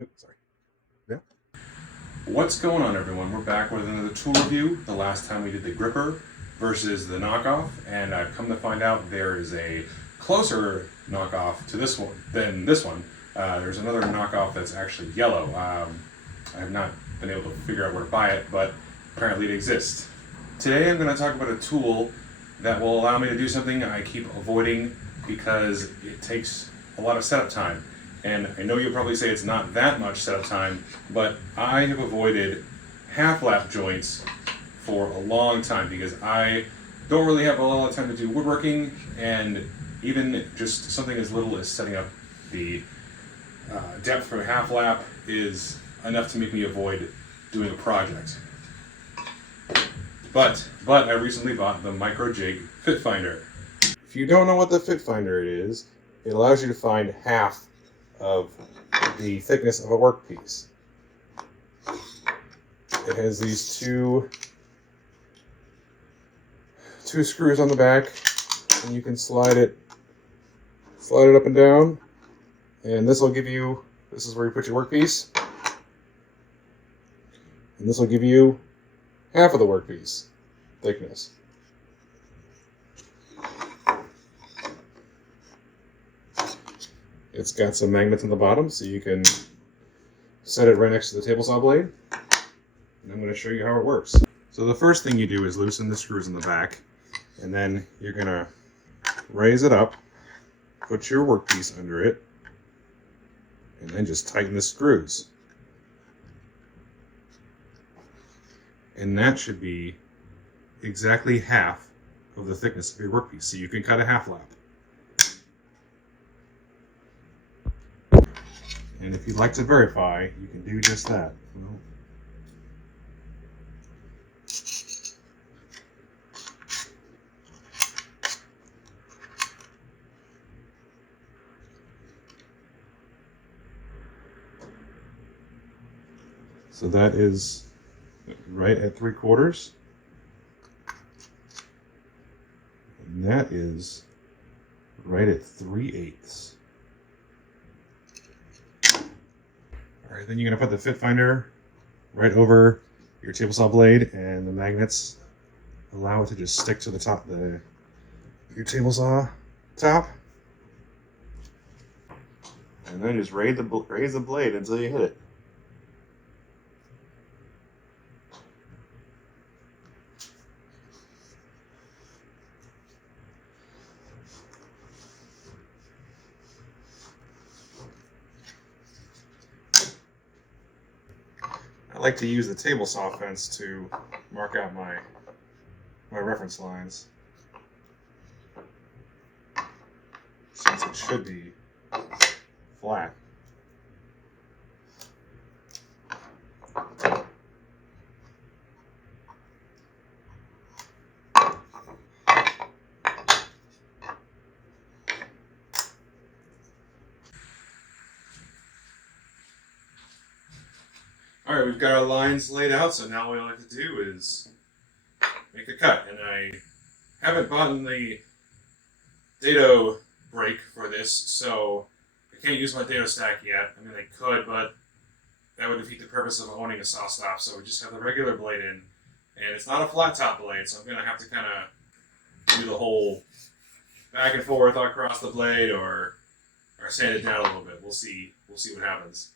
Oops, sorry. Yeah. What's going on, everyone? We're back with another tool review. The last time we did the gripper versus the knockoff, and I've come to find out there is a closer knockoff to this one than this one. There's another knockoff that's actually yellow. I have not been able to figure out where to buy it, but apparently it exists. Today I'm going to talk about a tool that will allow me to do something I keep avoiding because it takes a lot of setup time. And I know you'll probably say it's not that much setup time, but I have avoided half lap joints for a long time because I don't really have a lot of time to do woodworking, and even just something as little as setting up the depth for a half lap is enough to make me avoid doing a project. But I recently bought the Micro Jig Fit Finder. If you don't know what the Fit Finder is, it allows you to find half of the thickness of a workpiece. It has these two screws on the back, and you can slide it up and down, and this will give you, this is where you put your workpiece, and this will give you half of the workpiece thickness. It's got some magnets on the bottom, so you can set it right next to the table saw blade. And I'm going to show you how it works. So the first thing you do is loosen the screws in the back, and then you're going to raise it up, put your workpiece under it, and then just tighten the screws. And that should be exactly half of the thickness of your workpiece, so you can cut a half lap. And if you'd like to verify, you can do just that. So that is right at 3/4. And that is right at 3/8. Alright, then you're going to put the Fit Finder right over your table saw blade, and the magnets allow it to just stick to the top of your table saw top. And then just raise the blade until you hit it. I like to use the table saw fence to mark out my reference lines, since it should be flat. Alright, we've got our lines laid out, so now what I like to do is make the cut. And I haven't bought the dado brake for this, so I can't use my dado stack yet. I mean, I could, but that would defeat the purpose of owning a saw stop, so we just have the regular blade in. And it's not a flat top blade, so I'm going to have to kind of do the whole back and forth across the blade, or sand it down a little bit. We'll see what happens.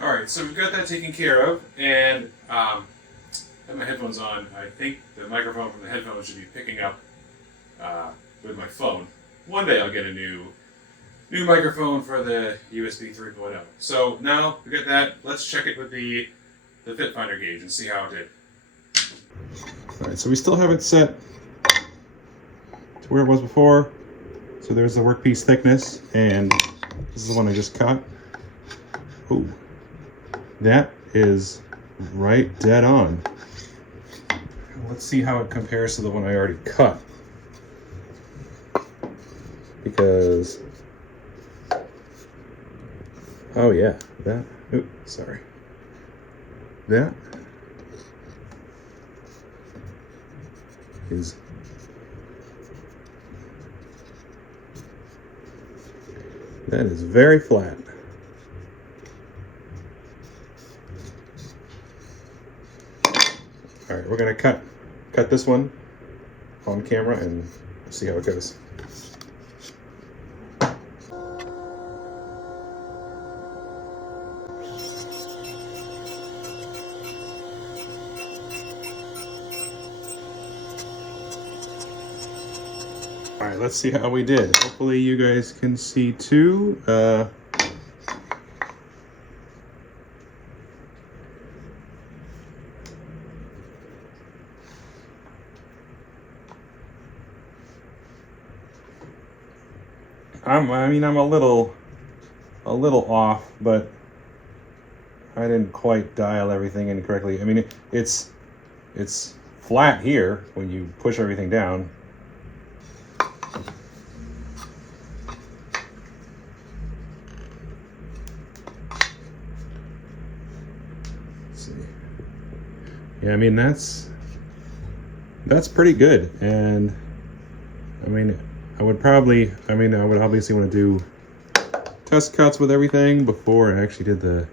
Alright, so we've got that taken care of, and I have my headphones on. I think the microphone from the headphones should be picking up with my phone. One day I'll get a new microphone for the USB 3.0. So now we got that, let's check it with the Fit Finder gauge and see how it did. Alright, so we still have it set to where it was before. So there's the workpiece thickness, and this is the one I just cut. Ooh, that is right dead on. Let's see how it compares to the one I already cut. Because, oh yeah, that, oops, sorry. That is very flat. All right, we're gonna cut this one on camera and see how it goes. All right, let's see how we did. Hopefully you guys can see too. I'm a little off, but I didn't quite dial everything in correctly. I mean, it's flat here when you push everything down. Let's see. Yeah, I mean that's pretty good, and I mean I would obviously want to do test cuts with everything before I actually did the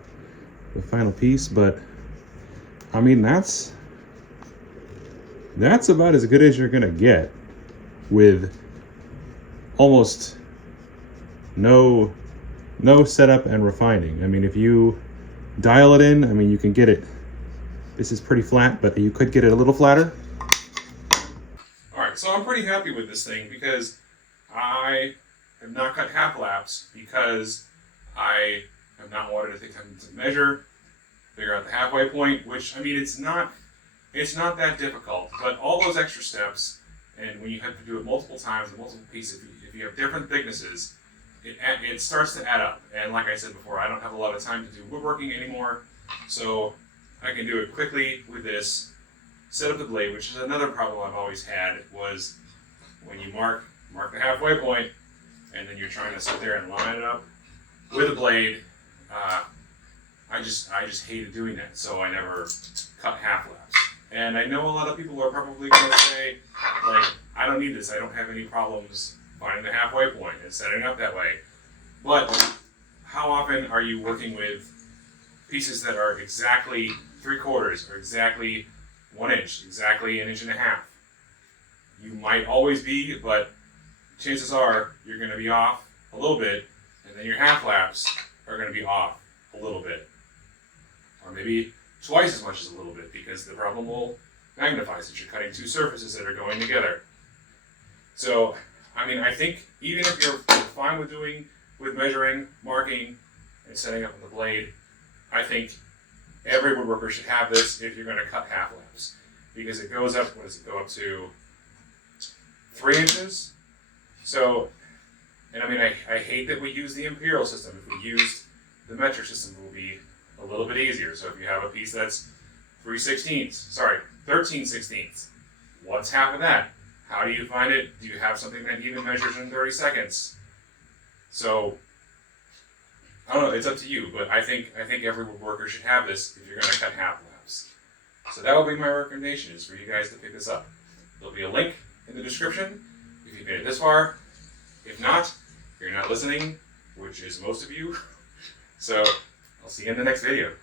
final piece, but I mean that's about as good as you're gonna get with almost no setup and refining. I mean, if you dial it in, I mean, you can get it. This is pretty flat, but you could get it a little flatter. All right, so I'm pretty happy with this thing because I have not cut half laps because I have not wanted to take time to measure, figure out the halfway point, which, I mean, it's not that difficult, but all those extra steps, and when you have to do it multiple times in multiple pieces, if you have different thicknesses, it starts to add up. And like I said before, I don't have a lot of time to do woodworking anymore, so I can do it quickly with this. Set up the blade, which is another problem I've always had, was when you mark the halfway point, and then you're trying to sit there and line it up with a blade. I just hated doing that, so I never cut half laps. And I know a lot of people are probably going to say, like, I don't need this. I don't have any problems finding the halfway point and setting up that way. But how often are you working with pieces that are exactly 3/4 or exactly 1 inch, exactly 1.5 inches? You might always be, but chances are you're going to be off a little bit, and then your half laps are going to be off a little bit. Or maybe twice as much as a little bit, because the problem will magnify since you're cutting two surfaces that are going together. So, I mean, I think even if you're fine with measuring, marking, and setting up on the blade, I think every woodworker should have this if you're going to cut half laps, because it goes up. What does it go up to? 3 inches. So, and I mean, I hate that we use the imperial system. If we used the metric system, it would be a little bit easier. So if you have a piece that's 13/16, what's half of that? How do you find it? Do you have something that even measures in 30 seconds? So, I don't know, it's up to you, but I think every woodworker should have this if you're going to cut half laps. So that will be my recommendation, is for you guys to pick this up. There'll be a link in the description if you made it this far. If not, you're not listening, which is most of you. So I'll see you in the next video.